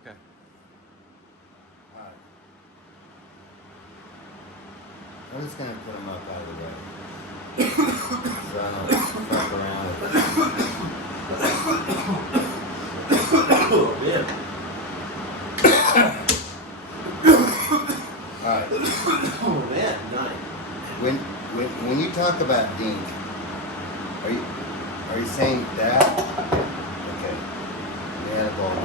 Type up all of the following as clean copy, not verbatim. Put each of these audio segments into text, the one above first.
Okay. Alright. I'm just gonna put them up out of the way. So I don't fuck around with Oh, man. Alright. Oh, man. Nice. When you talk about dink, are you saying that? Okay. Yeah, ball.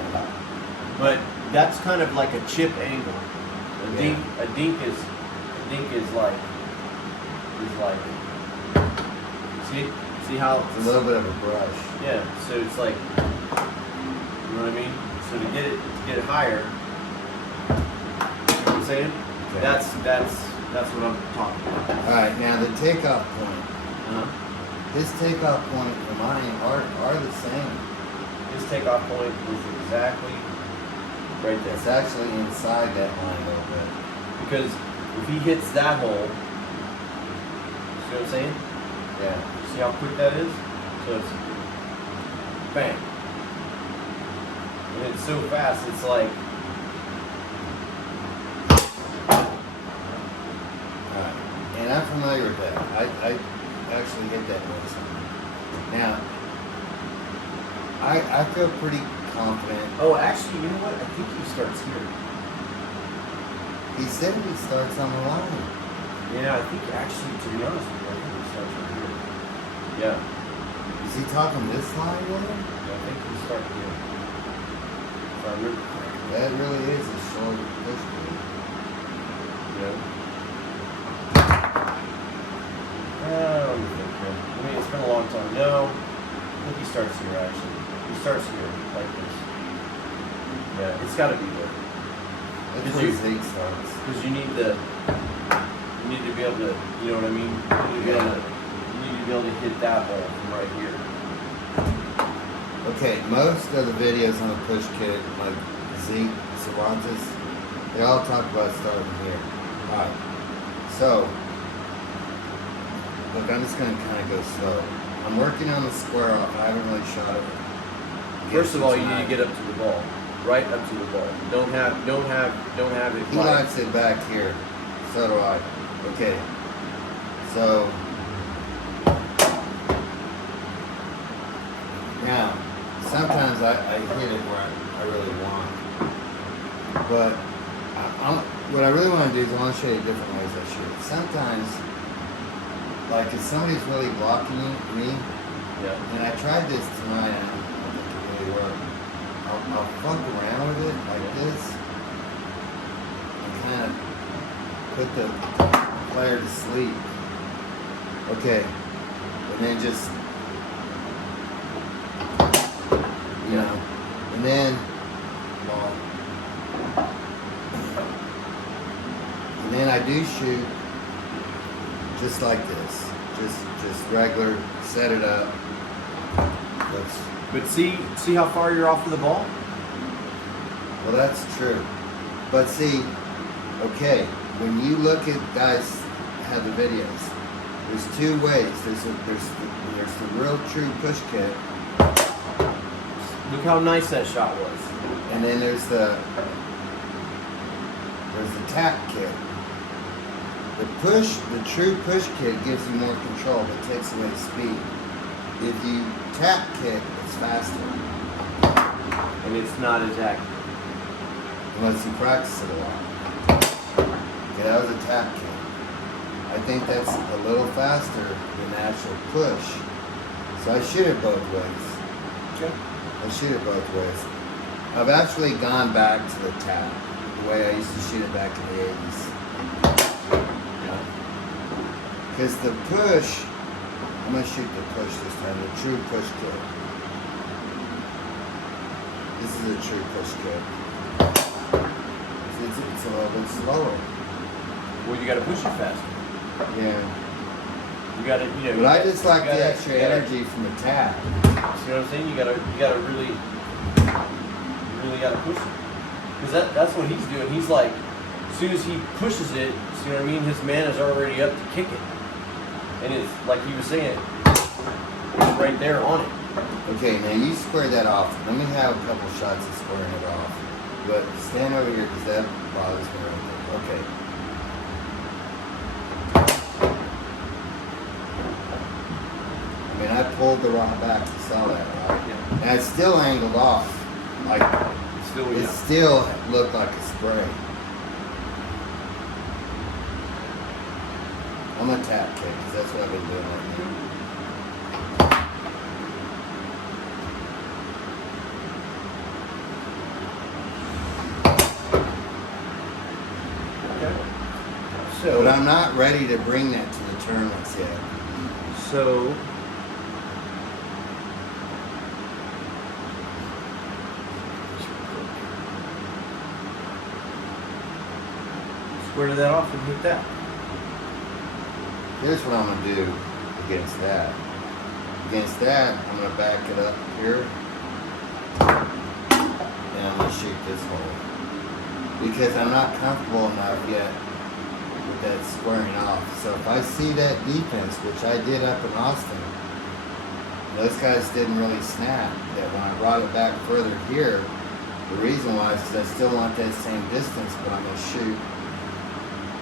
But that's kind of like a chip angle. Yeah. A dink is like see how It's a little bit of a brush. yeah, so it's like, you know what I mean? So to get it higher, you know what I'm saying? Okay. That's what I'm talking about. Alright, now the takeoff point. Uh-huh. His takeoff point and mine are the same. His takeoff point is exactly right there. It's actually inside that line a little bit. Because if he hits that hole, see what I'm saying? Yeah. See how quick that is? So it's bang. And it's so fast, it's like, Alright. And I'm familiar with that. I actually hit that once. Now, I feel pretty confident. oh, actually, you know what? I think he starts here. He said he starts on the line. Yeah, I think actually, to be honest with you, I think he starts right here. Yeah. Is he talking this line with him? I think he starts here. If I remember correctly. That really is a short push pull. Yeah. Let me think, man. I mean, it's been a long time. No, I think he starts here, actually. He starts here, like this. Yeah, it's got to be there. That's Did where you- Zeke starts. Because you need to be able to, you know what I mean? You need to be able to hit that hole from right here. Okay, most of the videos on the push kit, like Zeke, Cervantes, they all talk about starting here. Alright, so, look, I'm just going to kind of go slow. I'm working on the square off. I haven't really shot it. First of all, you need to get up to the ball. Right up to the ball. Don't have it. He likes it back here. So do I. Okay. So now, sometimes I hit it where I really want. But what I really want to do is I want to show you different ways I shoot it. Sometimes, like if somebody's really blocking me, Yeah. and I tried this tonight, and I don't think it really worked. I'll fuck around with it like this and kind of put the player to sleep. Okay, and then just, you know, and then, well, and then I do shoot just like this, just regular, set it up. Let's. But see how far you're off of the ball? Well, that's true. But see, okay, when you look at guys have the videos, there's two ways. There's the real true push kick, Look how nice that shot was. and then there's the tap kick. The true push kick gives you more control, but takes away speed. If you tap kick, it's faster. And it's not as accurate. Unless you practice it a lot. Okay, that was a tap kick. I think that's a little faster than the actual push. So I shoot it both ways. Okay. I shoot it both ways. I've actually gone back to the tap, the way I used to shoot it back in the 80s. Because the push, I'm going to shoot the push this time, the true push kick. This is a true push kick. It's a little bit slower. Well, you got to push it faster. Yeah. You got to, you know. But I just like the extra you gotta- energy from the tap. See what I'm saying? You gotta really gotta push it. Because that's what he's doing. He's like, as soon as he pushes it, see what I mean? His man is already up to kick it. And it's, like he was saying, it's right there on it. Okay, now you square that off. Let me have a couple shots of squaring it off. But stand over here because that bothers me right there. Okay. I mean, I pulled the rod back. You saw that, right? Yeah. And it's still angled off. Like, Still, it yeah. still looked like a spray. I'm gonna tap kick because that's what I've been doing right now. So, But I'm not ready to bring that to the tournaments yet. so square that off and hit that. Here's what I'm gonna do against that. Against that, I'm gonna back it up here, and I'm gonna shoot this hole because I'm not comfortable enough yet with that squaring off. So if I see that defense, which I did up in Austin, those guys didn't really snap. That when I brought it back further here, the reason why is because I still want that same distance, but I'm gonna shoot.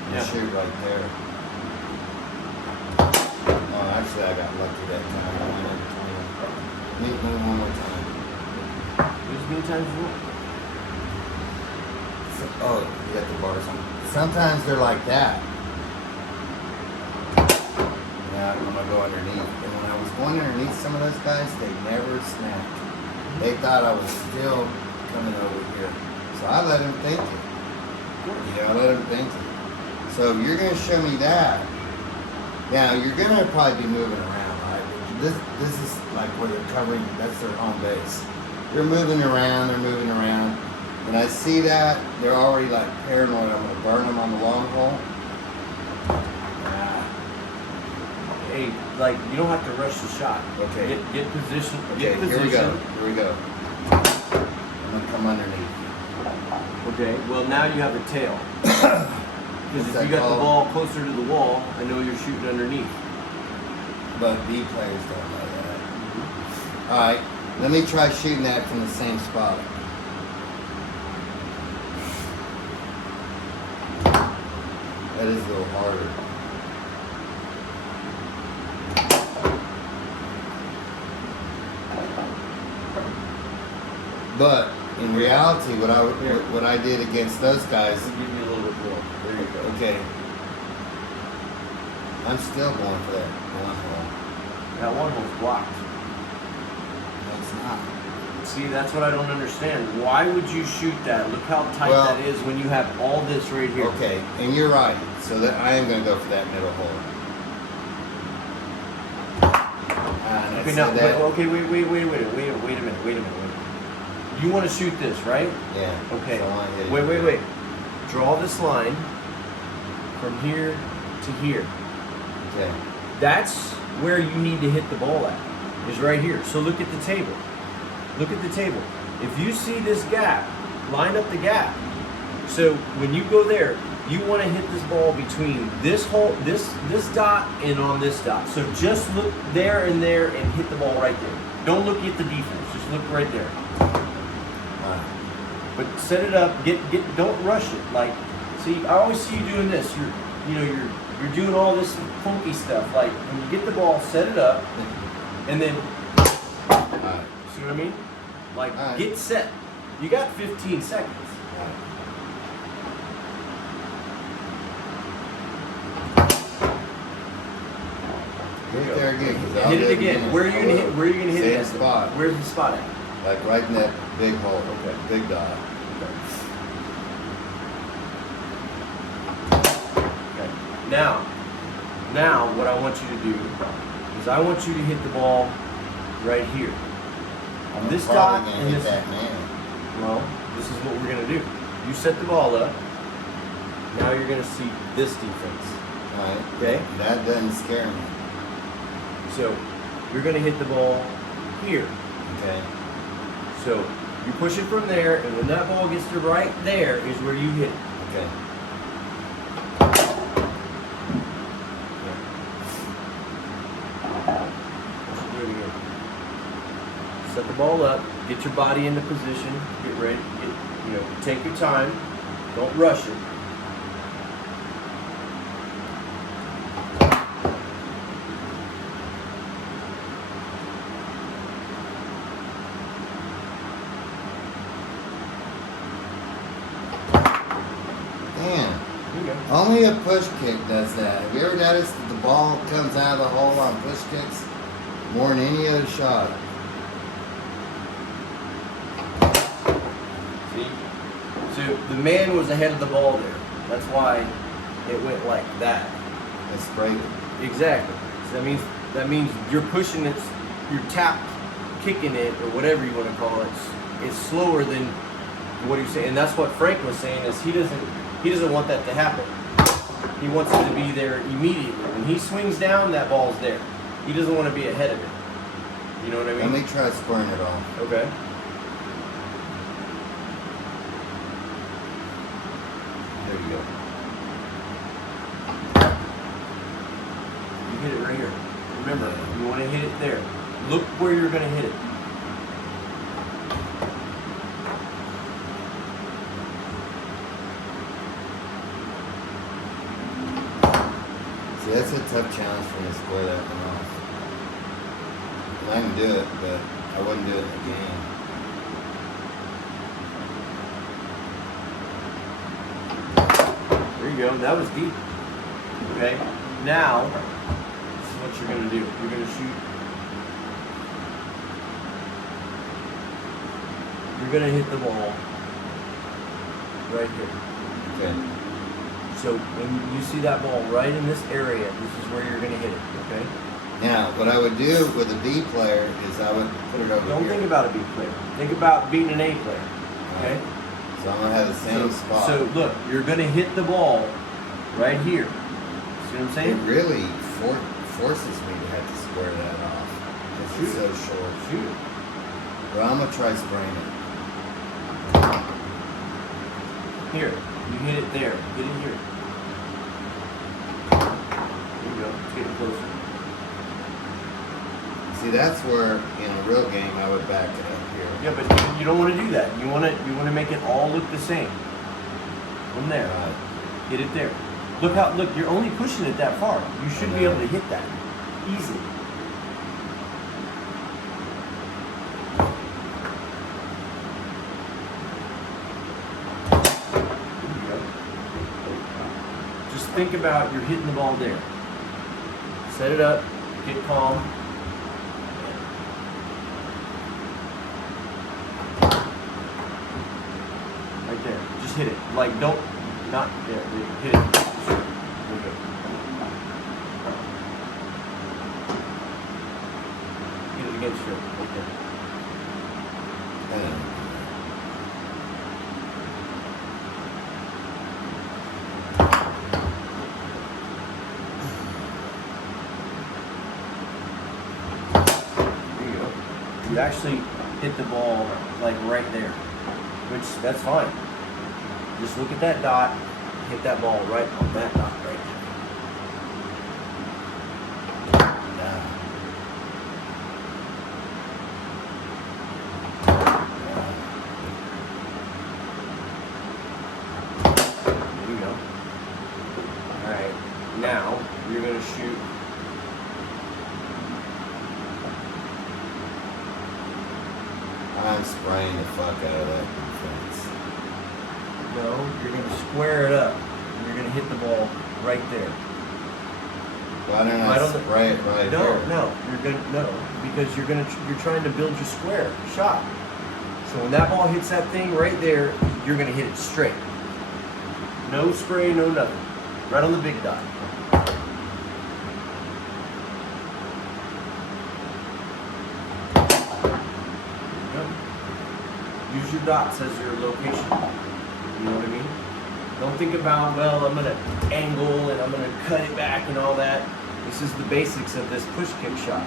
I'm gonna shoot right there. Oh, actually, I got lucky that time. I went in between. Meet me one more time. As many times as you want. So, oh, you got the bars on. Sometimes they're like that. Yeah, I'm gonna go underneath. And when I was going underneath some of those guys, they never snapped. They thought I was still coming over here. So I let them think it. Yeah, I let them think it. So if you're gonna show me that, now you're gonna probably be moving around, right? This is like where they're covering, that's their home base. They're moving around, When I see that, they're already like paranoid I'm gonna burn them on the long hole. Nah. Hey, like you don't have to rush the shot. Okay. Get position. Okay, Get position. here we go. I'm gonna come underneath. Okay. Well, now you have a tail. Because if that you got the called? ball closer to the wall, I know you're shooting underneath. But B players don't know that. Alright, let me try shooting that from the same spot. That is a little harder. But in reality, what I did against those guys. I'll give you a little bit more. There you go. Okay. I'm still going for that one hole. That one hole's blocked. No, it's not. See, that's what I don't understand. Why would you shoot that? Look how tight Well, that is when you have all this right here. Okay, and you're right. So that I am going to go for that middle hole. Okay, now, wait a minute. You want to shoot this, right? Yeah. Okay. So I wanna hit it. Wait. Draw this line from here to here. Okay. That's where you need to hit the ball at, is right here. So look at the table. Look at the table. If you see this gap, line up the gap. So when you go there, you want to hit this ball between this hole, this dot, and on this dot. So just look there and hit the ball right there. Don't look at the defense. Just look right there. Alright. But set it up. Don't rush it. Like, see, I always see you doing this. You're doing all this funky stuff. Like when you get the ball, set it up, and then. Alright. See what I mean? Like, Alright. get set. You got 15 seconds. Alright. Hit it there again. 'Cause I'll Hit do it again. again. Where are you gonna hit? Where are you gonna hit it? Same at? spot. Where's the spot at? Like right in that big hole. Okay. Big dot. Okay. Now, what I want you to do is I want you to hit the ball right here on this I'm dot probably gonna and hit this. that man. Well, this is what we're gonna do. You set the ball up. Now you're gonna see this defense. Alright. Okay. That doesn't scare me. So you're gonna hit the ball here. Okay. So you push it from there, and when that ball gets to right there is where you hit it. Okay. Do it again. Set the ball up, Get your body into position. Get ready. Take your time. Don't rush it. Damn. Only a push kick does that. Have you ever noticed that the ball comes out of the hole on push kicks more than any other shot? See? So the man was ahead of the ball there. That's why it went like that. I sprayed it. Exactly. So that means you're pushing it, you're tap kicking it, or whatever you want to call it. It's slower than what you're saying. And that's what Frank was saying, is he doesn't want that to happen. He wants it to be there immediately. When he swings down, that ball's there. He doesn't want to be ahead of it. You know what I mean? Let me try squaring it off. Okay. There you go. You hit it right here. Remember, you want to hit it there. Look where you're going to hit it. See, that's a tough challenge for me to square that one off. And I can do it, but I wouldn't do it in the game. There you go. That was deep. Okay. Now, this is what you're going to do. You're going to shoot. You're going to hit the ball right here. Okay. So when you see that ball right in this area, this is where you're going to hit it. Okay. Now, what I would do with a B player is I would put it over Don't here. think about a B player. Think about being an A player. Okay. So I'm gonna have the same spot. So look, you're going to hit the ball right here. See what I'm It saying? really forces me to have to square that off because it's so short. Shoot it. But I'm gonna try spraying it. Here. You hit it there. Hit it here. There you go. It's getting closer. See, that's where in a real game I would back it up here. Yeah, but you don't want to do that. You want to make it all look the same. From there. Right. Hit it there. Look, you're only pushing it that far. You should be able to hit that easily. There you go. Just think about you're hitting the ball there. Set it up, get calm. Right there. Just hit it. Like, don't, not there. Hit it. There you go. Hit it against you. Right there. There you go. You actually hit the ball like right there, which that's fine. Just look at that dot, hit that ball right on that dot right there. There you go. Alright, now you're going to shoot. I'm spraying the fuck out of that defense. No, you're going to square it up. And you're going to hit the ball right there. Why don't Right I on the- spray it right No, here? no, because you're trying to build your square shot. So when that ball hits that thing right there, you're going to hit it straight. No spray, no nothing. Right on the big dot. There you go. Use your dots as your location. You know what I mean? Don't think about, well, I'm going to angle and I'm going to cut it back and all that. This is the basics of this push kick shot.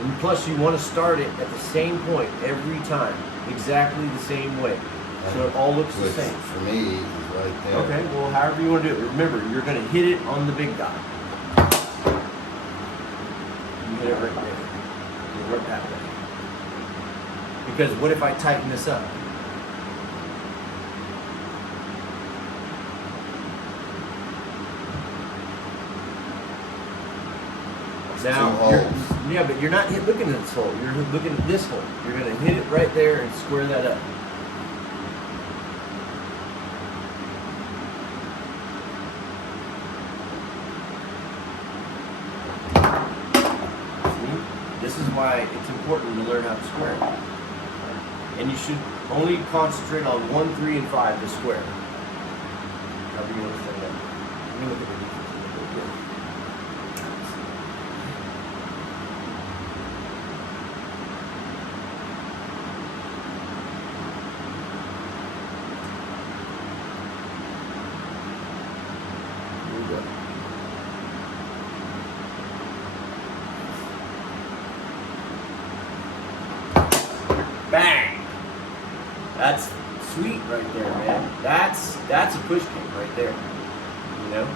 And plus, you want to start it at the same point every time. Exactly the same way. So it all looks the Which, same. for me, is right there. Okay, well, however you want to do it. Remember, you're going to hit it on the big dot. You hit it right there. You work that way. Because what if I tighten this up? Now, yeah, but you're not looking at this hole. You're looking at this hole. You're going to hit it right there and square that up. See? This is why it's important to learn how to square. And you should only concentrate on 1, 3, and 5 to square. However you want to say that. Let me look at the defense. Bang! That's sweet right there, man. That's a push kick right there. You know?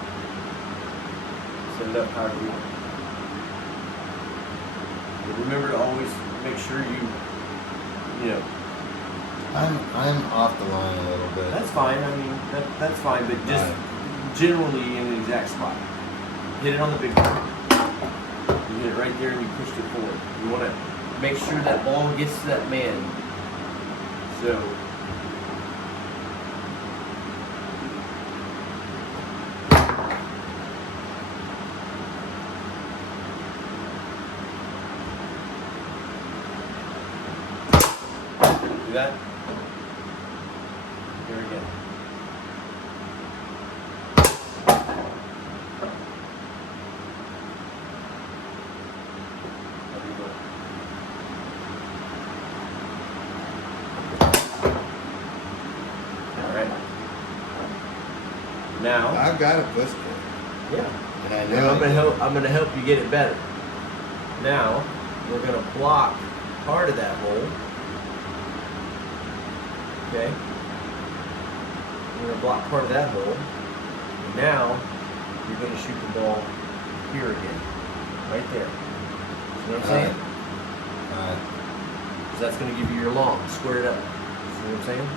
Send it up however you want. But remember to always make sure you know. I'm off the line a little bit. That's fine. I mean, that's fine. But just generally in the exact spot. Hit it on the big one. You hit it right there and you pushed it forward. You want to make sure that ball gets to that man. So do that. Here again. Now I've got a push kick. Yeah. And I know I'm gonna help you get it better. Now we're gonna block part of that hole. Okay. We're gonna block part of that hole. And now you're gonna shoot the ball here again. Right there. See what I'm saying? Because that's gonna give you your long. Square it up. See what I'm saying?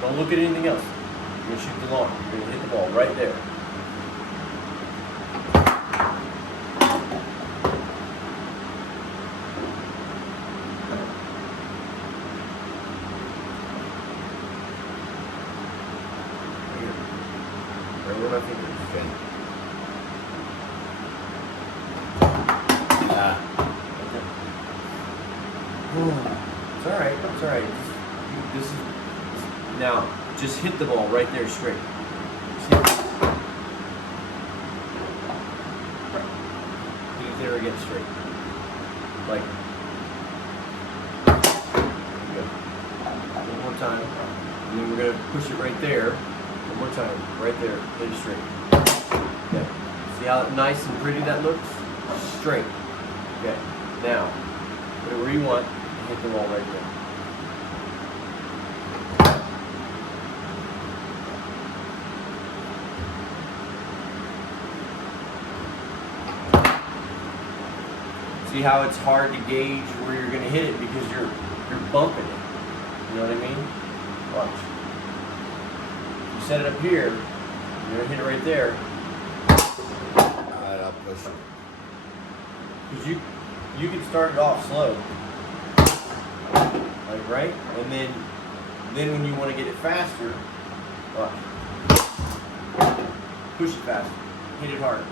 Don't look at anything else. You're going to shoot the long. You're going to hit the ball right there. Right where my finger is. Okay. It's all right. It's all right. This is now. Just hit the ball right there straight. See? Hit it there again straight. Like. Good. One more time. And then we're going to push it right there. One more time. Right there. Hit it straight. Okay. See how nice and pretty that looks? Straight. Okay. Now, put it where you want and hit the ball right there. See how it's hard to gauge where you're going to hit it because you're bumping it. You know what I mean? Watch. You set it up here, you're going to hit it right there. Alright, I'll push it. Because you can start it off slow. Like right? And then when you want to get it faster, watch. Push it faster. Hit it harder.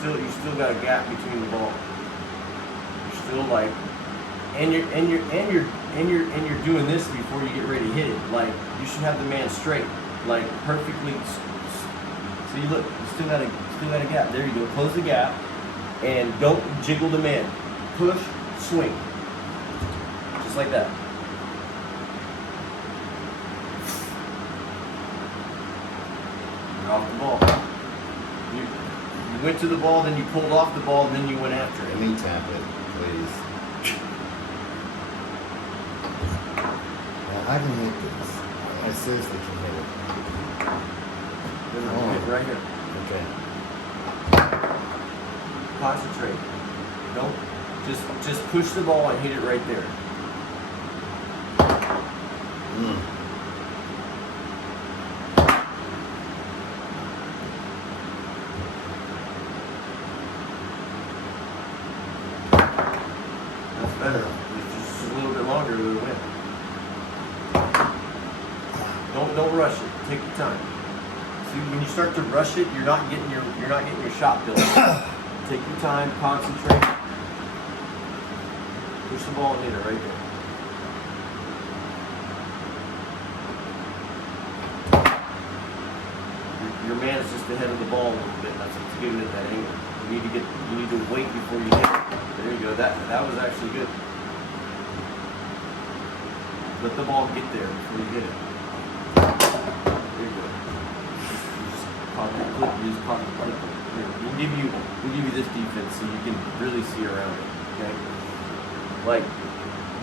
You still got a gap between the ball. You're still like, and you're doing this before you get ready to hit it. Like you should have the man straight, like perfectly. See, look, you still got a gap. There you go. Close the gap, and don't jiggle the man. Push, swing, just like that. You're off the ball. You went to the ball, then you pulled off the ball, and then you went after it. Let me tap it, please. Yeah, I can hit this. I seriously can hit it. Hit right here. Okay. Concentrate. Don't just push the ball and hit it right there. Mm. That's better. Just a little bit longer, it would win. Don't rush it. Take your time. See, when you start to rush it, you're not getting your shot built. Take your time, concentrate. Push the ball and hit it right there. Your man is just ahead of the ball a little bit. That's what's giving it that angle. You need to wait before you hit it. There you go. That was actually good. Let the ball get there before you hit it. There you go. Just pop the clip. Just pop the clip. Here, we'll give you this defense so you can really see around it. Okay. Like,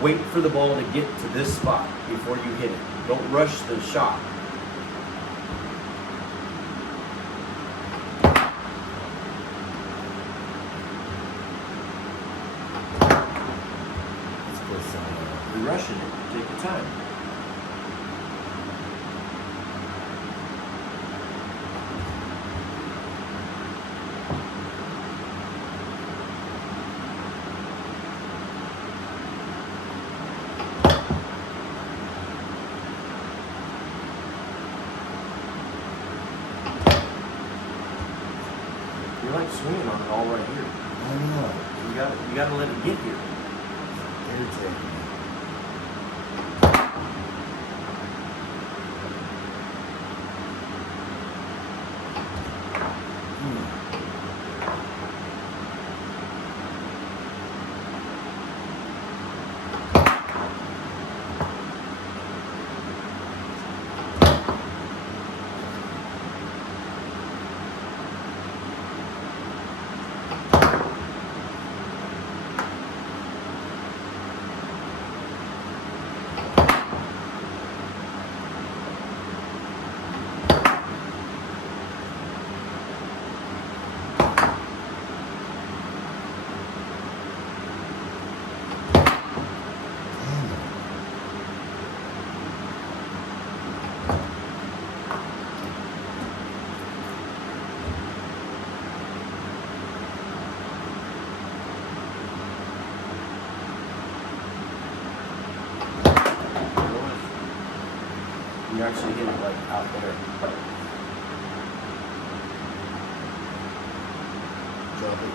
wait for the ball to get to this spot before you hit it. Don't rush the shot. You're rushing it. Take your time. You're like swinging on it all right here. I know. You gotta let it get here. Irritating. You actually hit it like out there. Drop it.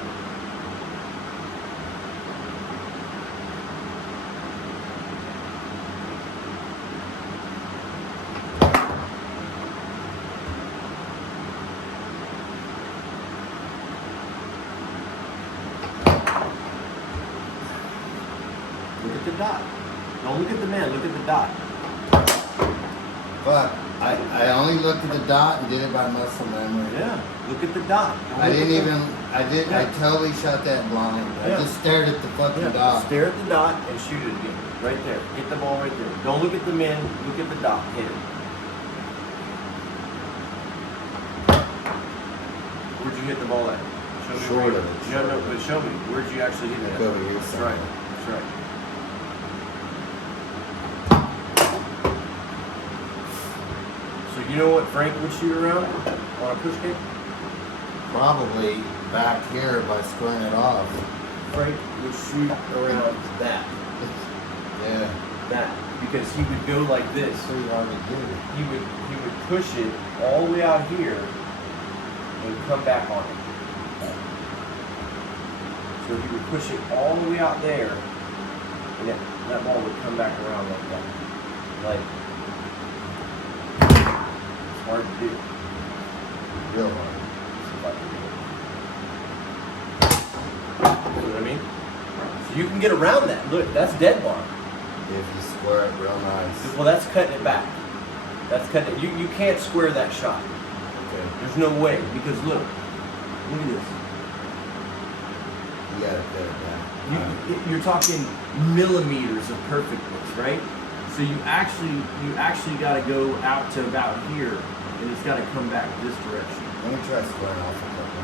Look at the dot. Don't look at the man, look at the dot. But I only looked at the dot and did it by muscle memory. Yeah, look at the dot. I totally shot that blind. Yeah. I just stared at the fucking dot. Stare at the dot and shoot it again. Right there. Hit the ball right there. Don't look at the man, look at the dot. Hit it. Where'd you hit the ball at? Show me. Short where of it. No, but show me. Where'd you actually hit it at? Over here That's somewhere. right. That's right. So you know what Frank would shoot around on a push kick? Probably back here by squaring it off. Frank would shoot around that. Yeah. That. Because he would go like this. Pretty hard to do. He would push it all the way out here and come back on it. So he would push it all the way out there, and that ball would come back around like that. Like, it's hard to do. Real hard. See what I mean? So you can get around that. Look, that's dead bar. If you square it real nice. Well, that's cutting it back. That's cutting it. You can't square that shot. Okay. There's no way, because look at this. You gotta cut it back. You're talking millimeters of perfectness, right? So you actually got to go out to about here, and it's got to come back this direction. Let me try squaring off a couple.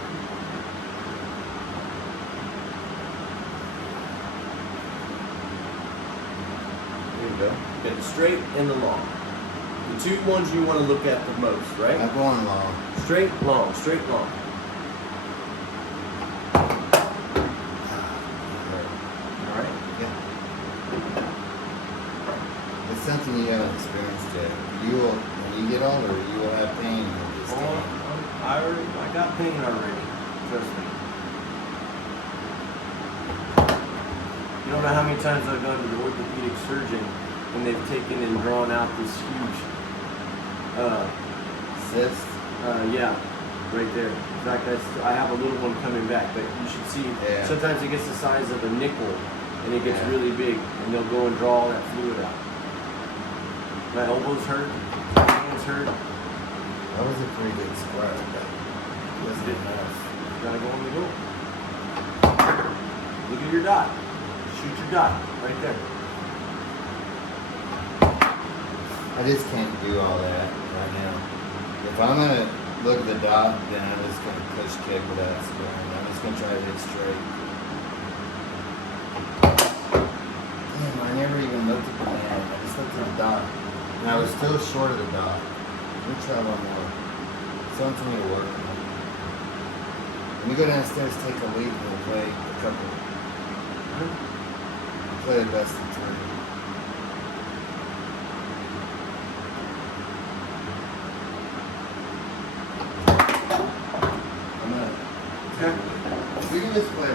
There you go. Get the straight and the long. The two ones you want to look at the most, right? I'm going long. Straight, long, straight, long. All right. Yeah. It's something you haven't experienced yet. You will, when you get older, you will have pain with this Oh, game. I got pain already. Trust me. You don't know how many times I've gone to the orthopedic surgeon and they've taken and drawn out this huge, Cyst? yeah, right there. In fact, I have a little one coming back, but you should see. Yeah. Sometimes it gets the size of a nickel, and it gets Yeah. really big, and they'll go and draw all that fluid out. My elbows hurt, my hands hurt. That was a pretty good square, but it wasn't enough. Gotta go on the goal. Look at your dot. Shoot your dot right there. I just can't do all that right now. If I'm gonna look at the dot, then I'm just gonna push kick without squaring. I'm just gonna try to hit straight. Damn, I never even looked at the man. I just looked at the dot. And I was still short of the dot. Let me try one more. Something for me to work on. When we go downstairs, take a lead and we'll play a couple. Play the best of 3. I'm gonna. Okay. We can just play